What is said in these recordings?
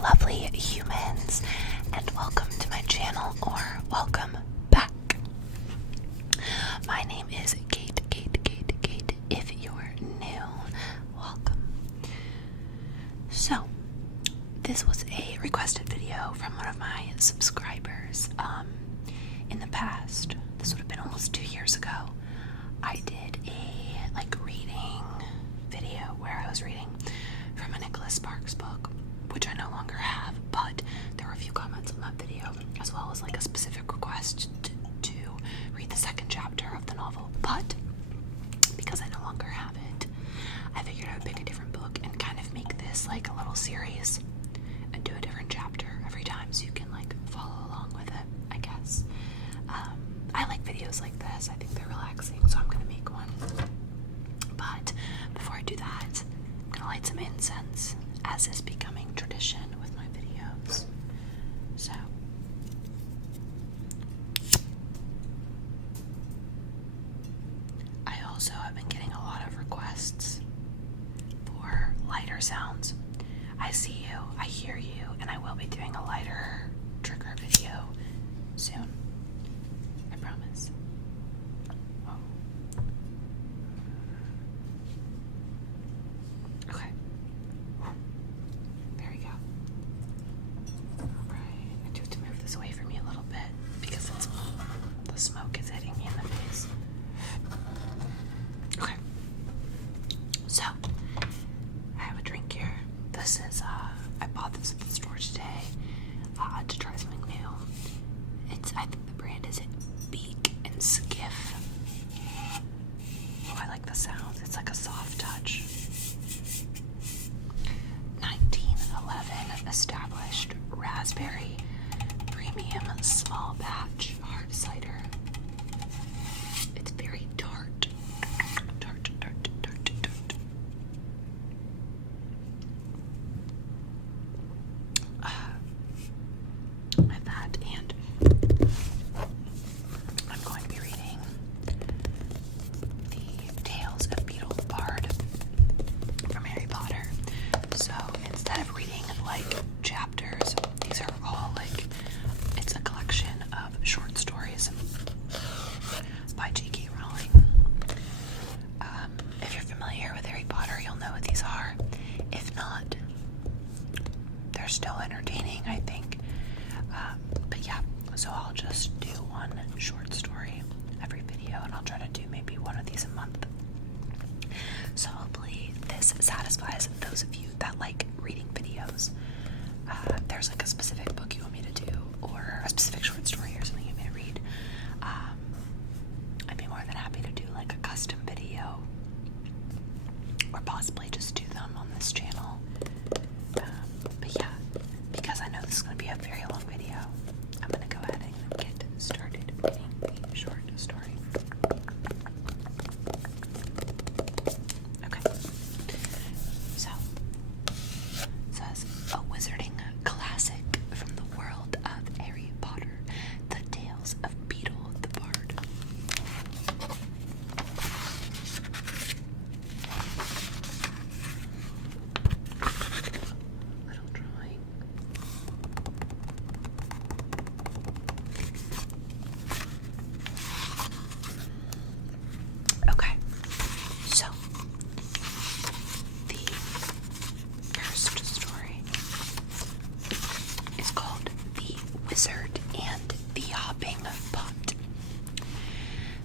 lovely humans, and welcome to my channel, or welcome back. My name is Kate. If you're new, welcome. So, this was a requested video from one of my subscribers. In the past, this would have been almost 2 years ago, I did a reading video where I was reading from a Nicholas Sparks book, which I no longer have, but there were a few comments on that video, as well as a specific request to read the second chapter of the novel. But because I no longer have it, I figured I would pick a different book and kind of make this a little series and do a different chapter every time, so you can follow along with it, I guess. I like videos like this. I think they're relaxing, so I'm gonna make one. But before I do that, I'm gonna light some incense, as is becoming tradition with my videos. So, I also have been getting a lot of requests for lighter sounds. I see you, I hear you, and I will be doing a lighter trigger video soon. I promise. Oh. Okay. There we go. Alright, I do have to move this away from me a little bit because the smoke is hitting me in the face. Okay. So, I have a drink here. This is, I bought this at the store today to try something new. I think the brand is Beak and Skiff. Oh, I like the sound. It's like a soft touch. 1911 established raspberry premium small batch hard cider. It's very tart. Tart. I've had, and I'm going to be reading the Tales of Beetle the Bard from Harry Potter. So instead of reading chapters, these are all it's a collection of short stories by J.K. Rowling. If you're familiar with Harry Potter, you'll know what these are. If not, they're still entertaining, I think. But yeah, so I'll just do one short story every video, and I'll try to do maybe one of these a month. So hopefully this satisfies those of you that like reading videos. There's a specific book you want me to do, or a specific short story or something you want me to read. I'd be more than happy to do a custom video, or possibly just do them on this channel. But yeah, because I know this is going to be a very long video, I'm going to go ahead and get started reading the short story. Okay. So, it says, a wizarding classic from the world of Harry Potter, The Tales of Beetle the Bard. Little drawing. Okay, so the first story is called The Wizard and the Hopping Pot.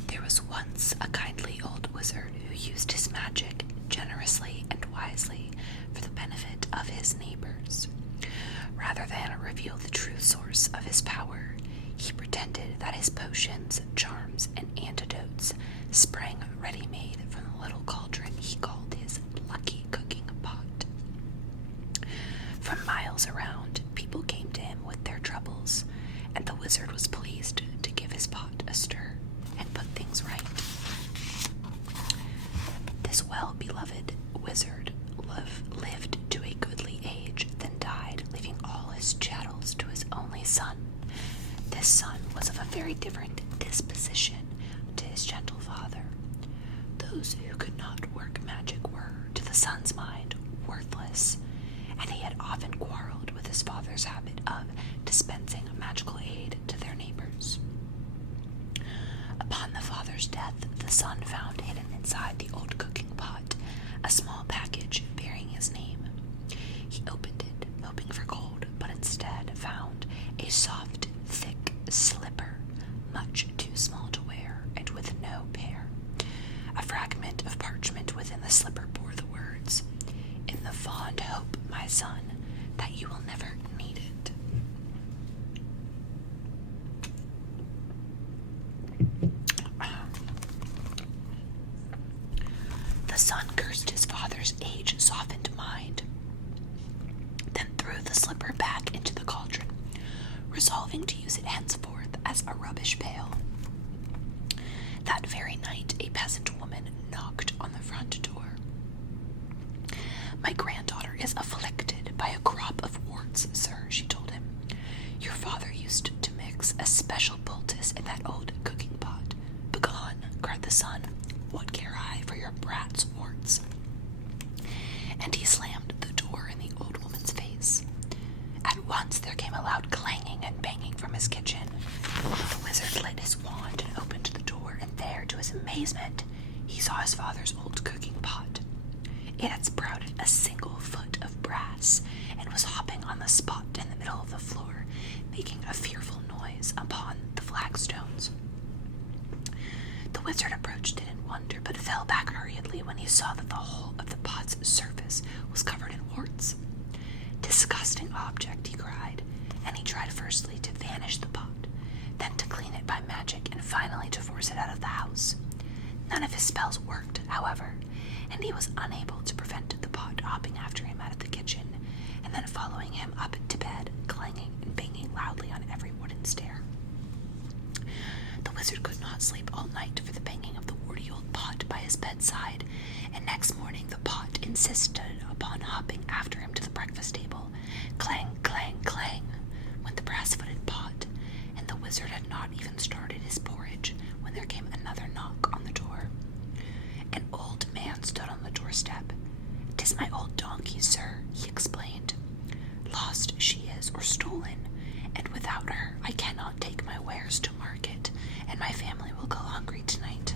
There was once a kindly old wizard who used his magic generously and wisely for the benefit of his neighbors. Rather than reveal the true source of his power, he pretended that his potions, charms, and antidotes sprang ready-made from the little cauldron he called his lucky cooking pot. From miles around, people came to him with their troubles, and the wizard was pleased to give his pot a stir and put things right. This well-beloved wizard lived to a goodly age, then died, leaving all his chattels to his only son. This son was of a very different disposition to his gentle father. Those who could not work magic were, to the son's mind, worthless, and he had often quarreled with his my son, that you will never need it. The son cursed his father's age-softened mind, then threw the slipper back into the cauldron, resolving to use it henceforth as a rubbish pail. That very night, a peasant woman knocked on the front door. "My granddaughter is afflicted by a crop of warts, sir," she told him. "Your father used to mix a special poultice in that old cooking pot." "Begone," cried the son. "What care I for your brat's warts?" And he slammed the door in the old woman's face. At once there came a loud clanging and banging from his kitchen. The wizard lit his wand and opened the door, and there, to his amazement, he saw his father's old cooking pot. It had sprouted a single foot of brass, and was hopping on the spot in the middle of the floor, making a fearful noise upon the flagstones. The wizard approached it in wonder, but fell back hurriedly when he saw that the whole of the pot's surface was covered in warts. "Disgusting object," he cried, and he tried firstly to vanish the pot, then to clean it by magic, and finally to force it out of the house. None of his spells worked, however, and he was unable to prevent the pot hopping after him out of the kitchen, and then following him up to bed, clanging and banging loudly on every wooden stair. The wizard could not sleep all night for the banging of the warty old pot by his bedside, and next morning the pot insisted upon hopping after him to the breakfast table. Clang, clang, clang went the brass-footed pot, and the wizard had not even started his porridge when there came another knock on the door. An old man stood on the doorstep. "'Tis my old donkey, sir," he explained. "Lost she is, or stolen, and without her I cannot take my wares to market, and my family will go hungry tonight."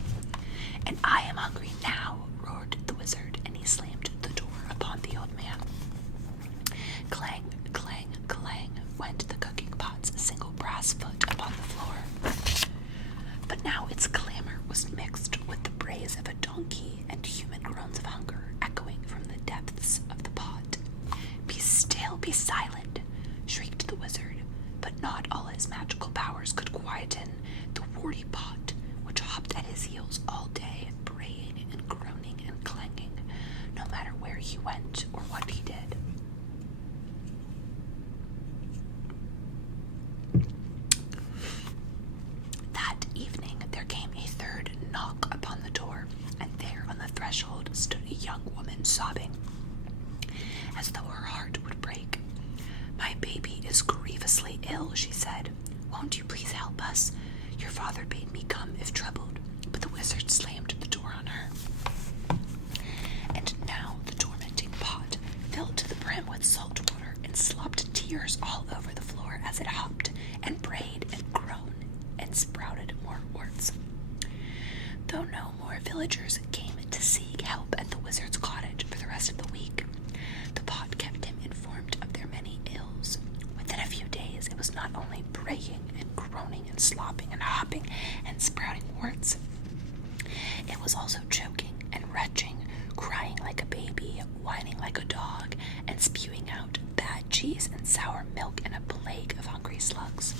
"And I am hungry now," roared the wizard, and he slammed the door upon the old man. Clang, clang, clang went the cooking pot's single brass foot upon the floor. But now its clamor was mixed with the brays of a donkey and human groans of hunger echoing from the depths of the pot. "Be still, be silent," shrieked the wizard, but not all his magical powers could quieten the warty pot, which hopped at his heels all day, braying and groaning and clanging, no matter where he went or what he did. That evening there came a third knock upon the door, and there on the threshold stood a young woman sobbing, as though her heart would break. "My baby is grievously ill," she said. "Won't you please help us? Your father bade me come if troubled," but the wizard slammed the door on her. And now the tormenting pot filled to the brim with salt water and slopped tears all over the floor as it hopped and brayed and groaned and sprouted more warts. Though no more villagers came to seek help at the wizard's cottage for the rest of the week, the pot kept him informed of their many ills. Within a few days it was not only braying and groaning and slopping and hopping and sprouting warts, it was also choking and retching, crying like a baby, whining like a dog, and spewing out bad cheese and sour milk and a plague of hungry slugs.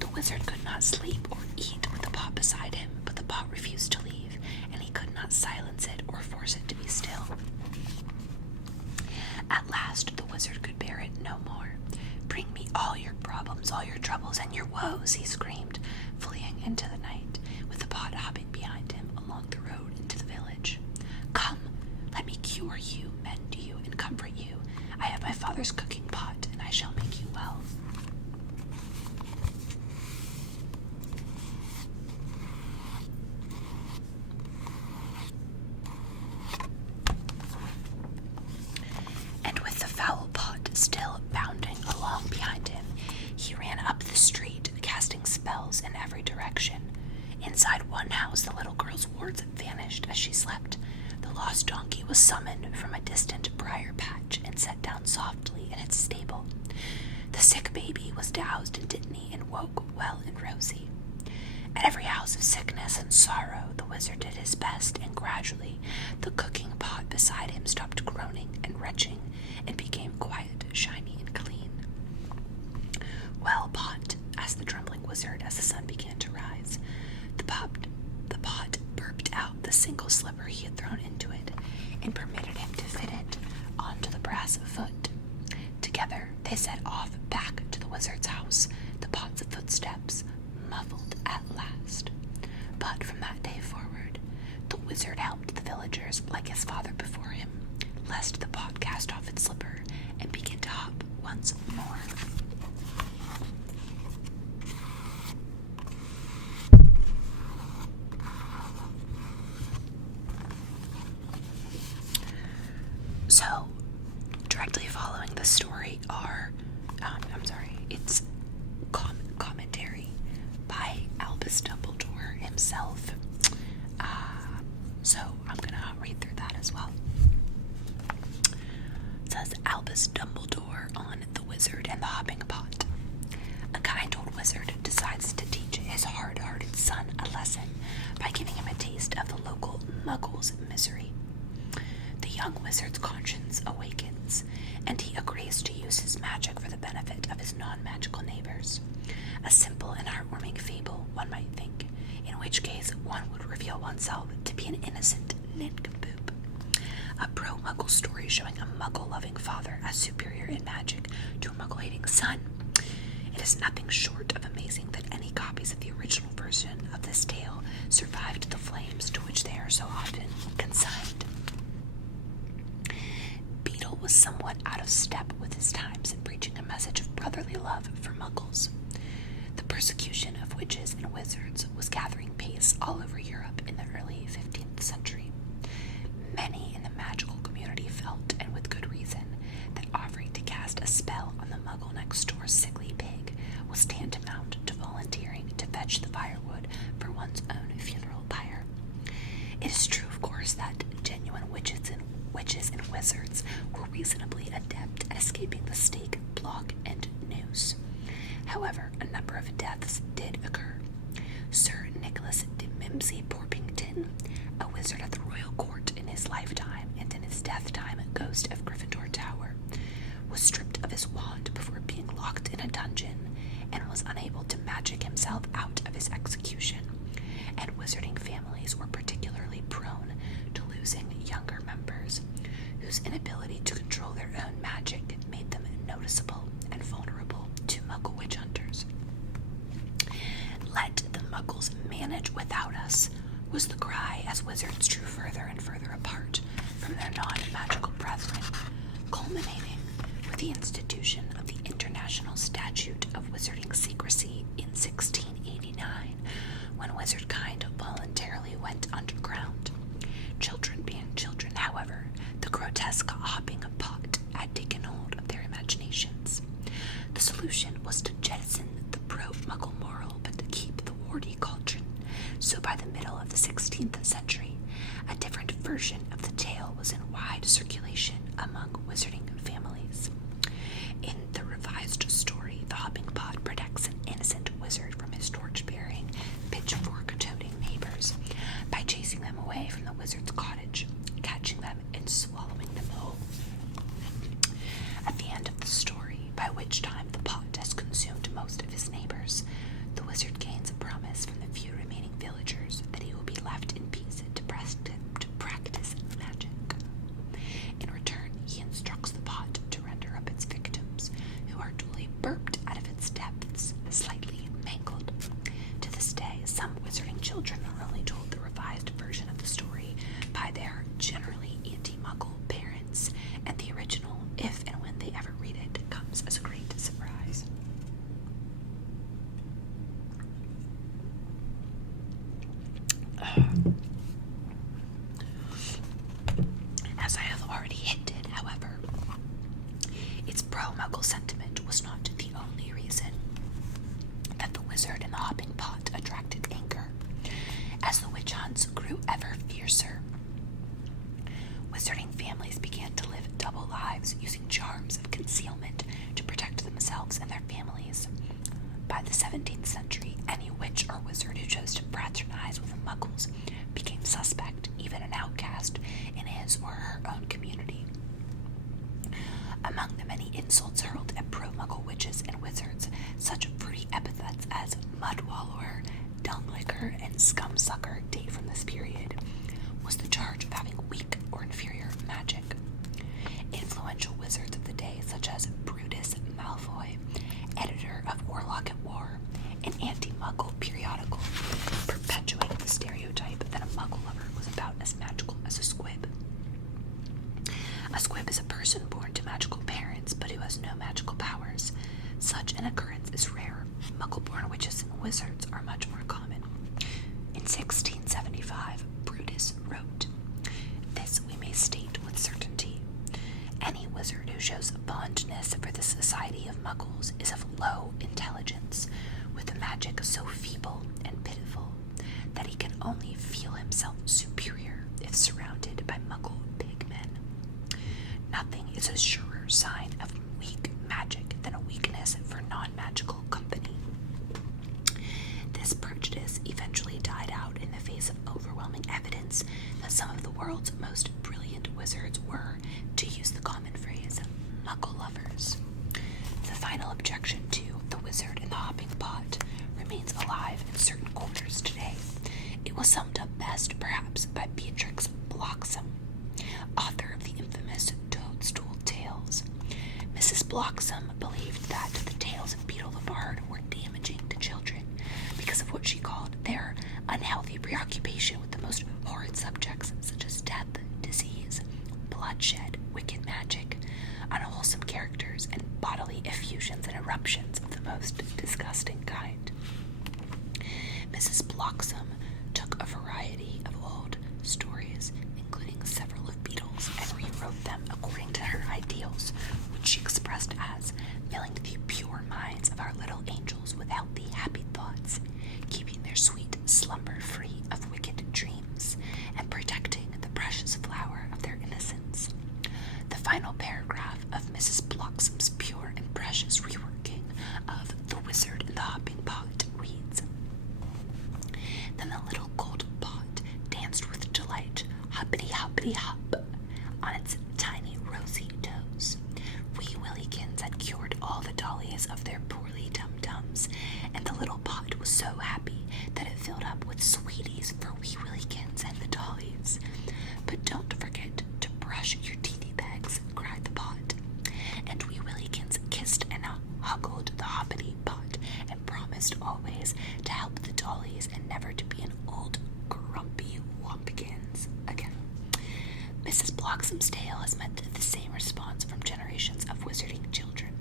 The wizard could not sleep or eat with the pot beside him, but the pot refused to leave, and he could not silence it or force it to be still. At last the wizard could bear it no more. "Bring me all your problems, all your troubles, and your woes," he screamed, fleeing into the night, with the pot hopping behind him along the road into the village. "Come, let me cure you, mend you, and comfort you. I have my father's cooking pot, and I shall make you well." And with the foul pot still bounding along behind him, he ran up the street, casting spells in every direction. Inside one house, the little girl's warts vanished as she slept. The lost donkey was summoned from a distant briar patch and set down softly in its stable. The sick baby was doused in dittany and woke well and rosy. At every house of sickness and sorrow, the wizard did his best, and gradually the cooking pot beside him stopped groaning and retching and became quiet, shiny, and clean. "Well, Pot," asked the trembling wizard as the sun began to rise. The pot burped out the single slipper he had thrown into it and permitted him to fit it onto the brass foot. Together they set off back to the wizard's house, the pot's footsteps muffled at last. But from that day forward, the wizard helped the villagers like his father before him, lest the pot cast off its slipper and begin to hop once more. So, directly following the story are, it's commentary by Albus Dumbledore himself. So I'm gonna read through that as well. It says, Albus Dumbledore on The Wizard and the Hopping Pot. A kind old wizard decides to teach his hard-hearted son a lesson by giving him a taste of the local muggle's misery. The young wizard's conscience awakens, and he agrees to use his magic for the benefit of his non-magical neighbors. A simple and heartwarming fable, one might think, in which case one would reveal oneself to be an innocent nincompoop. A pro-muggle story showing a muggle-loving father as superior in magic to a muggle-hating son. It is nothing short of amazing that any copies of the original version of this tale survived the flames to which they are so often consigned. Beedle was somewhat out of step with his times in preaching a message of brotherly love for muggles. The persecution of witches and wizards was gathering pace all over Europe in the early 15th century. Many in the magical community felt, and with good reason, that offering to cast a spell on the muggle next door's sickly pig was tantamount to volunteering to fetch the firewood for one's own funeral pyre. It is true, of course, that genuine witches and wizards were reasonably adept at escaping the stake, block, and noose. However, a number of deaths did occur. Sir Nicholas de Mimsy Porpington, a wizard at the royal court in his lifetime and in his death time a ghost of Gryffindor Tower, was stripped of his wand before being locked in a dungeon and was unable to magic himself out of his execution, and wizarding families were particularly prone to losing younger members, whose inability to control their own magic made them noticeable and vulnerable to muggle witch hunters. "Let the muggles manage without us," was the cry as wizards drew further and further apart from their non-magical brethren, culminating with the institution of the International Statute of Wizarding Secrecy in 1689, when wizardkind voluntarily went underground. Children being children, however, the grotesque hopping pot had taken hold of their imaginations. The solution was to jettison the pro-muggle moral, but to keep the warty cauldron. So by the middle of the 16th century, a different version of the tale was in wide circulation among wizarding families. In the revised story, the hopping pot protects an innocent wizard from his torch-bearing, pitchfork-toting neighbors by chasing them away from the wizard's cottage, catching them and swallowing them whole. At the end of the story, by which time the pot has consumed most of his neighbors, the wizard gains a promise from the few remaining villagers that he will be left in peace to practice magic. In return, he instructs the pot to render up its victims, who are duly burped out of its depths, slightly mangled. To this day, some wizarding children are only told the revised version of the story by their generally anti-muggle parents, and the original, if and when they ever read it, comes as a great surprise. As I have already hinted, however, its pro-muggle sentiment was not the only reason that the wizard and the hopping pot attracted anger. As the witch hunts grew ever fiercer, wizarding families began to live double lives using charms of concealment to protect themselves and their families. By the 17th century, any witch or wizard who chose to fraternize with the muggles became suspect, even an outcast, in his or her own community. Among the insults hurled at pro-Muggle witches and wizards. Such fruity epithets as mud-wallower, dung-licker, and scum-sucker date from this period, was the charge of having weak or inferior magic. Influential wizards of the day, such as Brutus Malfoy, editor of Warlock at War, an anti-Muggle periodical, perpetuate the stereotype that a Muggle lover was about as magical as a squib. A squib is a person born to magical parents, but who has no magical powers. Such an occurrence is rare. Muggle-born witches and wizards are much more common. In 1675, Brutus wrote, "This we may state with certainty. Any wizard who shows fondness for the society of Muggles is of low intelligence, with a magic so feeble and pitiful that he can only feel himself superior if surrounded by Muggle pigmen. Nothing is a surer sign of weak magic than a weakness for non-magical company." This prejudice eventually died out in the face of overwhelming evidence that some of the world's most brilliant wizards were, to use the common phrase, Muggle lovers. The final objection to The Wizard and the Hopping Pot remains alive in certain quarters today. It was summed up best, perhaps, by Beatrix Bloxam, author of the infamous Toadstool Tales. Mrs. Bloxam believed that the tales of Beetle the Bard were damaging to children because of what she called their unhealthy preoccupation with the most horrid subjects such as death, disease, bloodshed, wicked magic, unwholesome characters, and bodily effusions and eruptions of the most disgusting kind. Mrs. Bloxam took a variety of old stories, including several of Beetle's, and rewrote them according to her ideals, which she expressed as filling the pure minds of our little angels with healthy, happy thoughts, keeping their sweet slumber free of wicked dreams, and protecting the precious flower of their innocence. The final paragraph of Mrs. Bloxam's pure and precious reworking of The Wizard and the Hopping Pot reads, "Then the little gold pot danced with delight, hoppity hoppity hop, on its tiny rosy toes. Wee Willykins had cured all the dollies of their poorly tum-tums, and the little pot was so happy that it filled up with sweeties for Wee Willykins and the dollies. But don't forget to brush your teethy bags," cried the pot. And Wee Willykins kissed and huggled the hoppity pot, and promised always to help the dollies and never to be an old grumpy wumpkins again. Mrs. Bloxam's tale has met the same response from generations of wizarding children.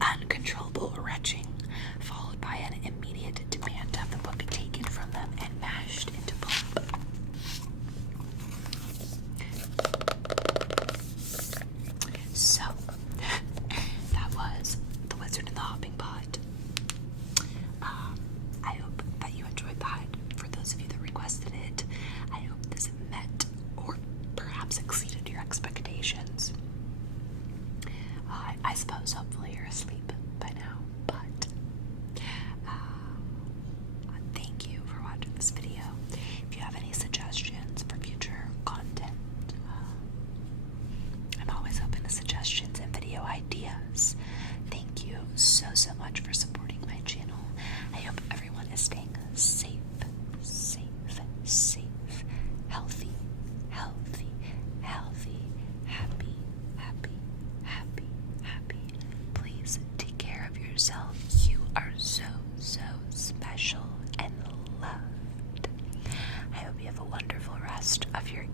Uncontrollable retching, followed by an immediate demand to have the book taken from them and mashed into pulp. So, that was The Wizard and the Hopping Pot. I hope that you enjoyed that. For those of you that requested it, I hope this met or perhaps exceeded your expectations. I suppose hopefully you're asleep by now, but thank you for watching this video. If you have any suggestions for future content, I'm always open to suggestions and video ideas. Thank you so much for supporting my channel. I hope everyone is staying safe, healthy, happy. Please take care of yourself. You are so special and loved. I hope you have a wonderful rest of your